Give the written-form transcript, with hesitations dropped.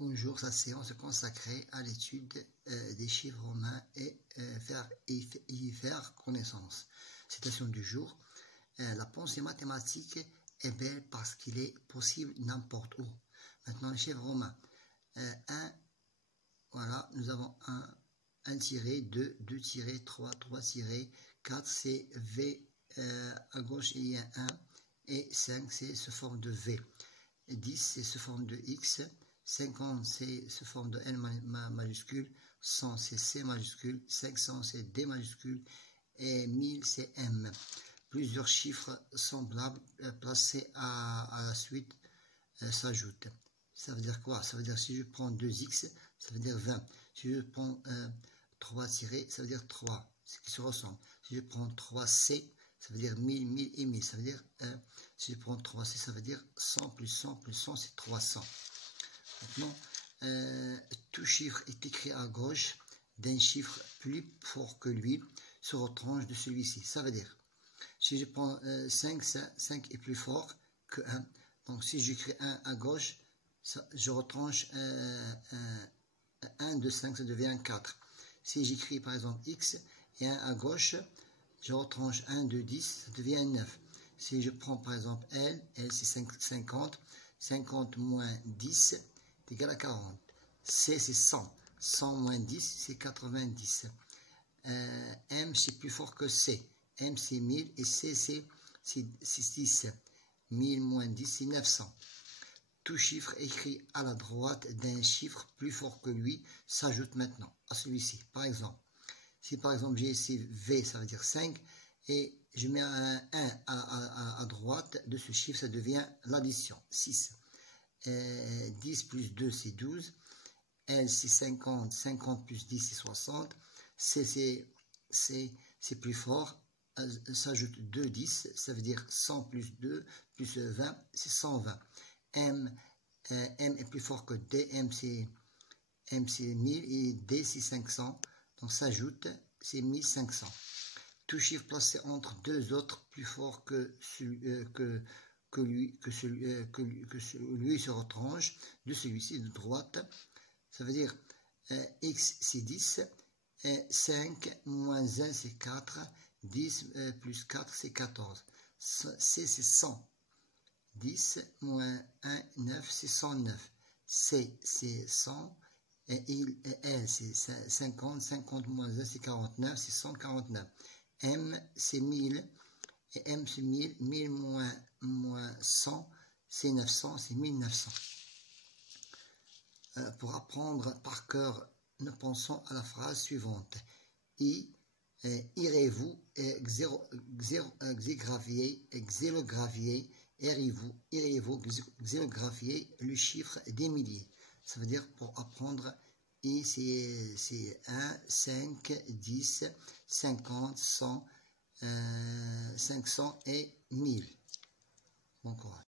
Bonjour, sa séance est consacrée à l'étude des chiffres romains et y faire connaissance. Citation du jour. La pensée mathématique est belle parce qu'il est possible n'importe où. Maintenant, les chiffres romains. 1, voilà, nous avons 1 tiré, 2 tiré, 3 tiré, 4 c'est V, à gauche il y a 1, et 5 c'est sous forme de V. 10 c'est sous forme de X, 50 c'est sous forme de L majuscule, 100 c'est C majuscule, 500 c'est D majuscule et 1000 c'est M. Plusieurs chiffres semblables placés à la suite s'ajoutent. Ça veut dire quoi? Ça veut dire si je prends 2x, ça veut dire 20. Si je prends 3 tirés, ça veut dire 3, ce qui se ressemble. Si je prends 3c, ça veut dire 1000, 1000 et 1000. Ça veut dire, si je prends 3c, ça veut dire 100 plus 100 plus 100, c'est 300. Maintenant, tout chiffre est écrit à gauche d'un chiffre plus fort que lui se retranche de celui-ci. Ça veut dire, si je prends 5, 5 est plus fort que 1. Donc si j'écris 1 à gauche, je retranche 1 de 5, ça devient 4. Si j'écris par exemple x et 1 à gauche, je retranche 1 de 10, ça devient 9. Si je prends par exemple L c'est 50, 50 moins 10 est égal à 40. C c'est 100, 100 moins 10 c'est 90. M c'est plus fort que C, M c'est 1000 et C c'est 6. 1000 moins 10 c'est 900. Tout chiffre écrit à la droite d'un chiffre plus fort que lui s'ajoute maintenant à celui-ci. Par exemple, si par exemple j'ai ici V, ça veut dire 5, et je mets un 1 à droite de ce chiffre, ça devient l'addition, 6. 10 plus 2 c'est 12, L c'est 50, 50 plus 10 c'est 60, C c'est plus fort, s'ajoute 2 10, ça veut dire 100 plus 2 plus 20, c'est 120. M est plus fort que D, M c'est 1000 et D c'est 500, donc s'ajoute, c'est 1500. Tout chiffre placé entre deux autres plus fort que lui se retranche de celui-ci de droite. Ça veut dire X c'est 10, 5 moins 1 c'est 4, 10 plus 4 c'est 14. C c'est 100. 10 moins 1, 9, c'est 109. C, c'est 100. Et L, c'est 50. 50 moins 1, c'est 49. C'est 149. M, c'est 1000. Et M, c'est 1000. 1000 moins 100, c'est 900. C'est 1900. Pour apprendre par cœur, nous pensons à la phrase suivante. Irez-vous xélographier, irez-vous xélographier le chiffre des milliers. Ça veut dire, pour apprendre, I c'est 1, 5, 10, 50, 100, 500 et 1000. Bon courage.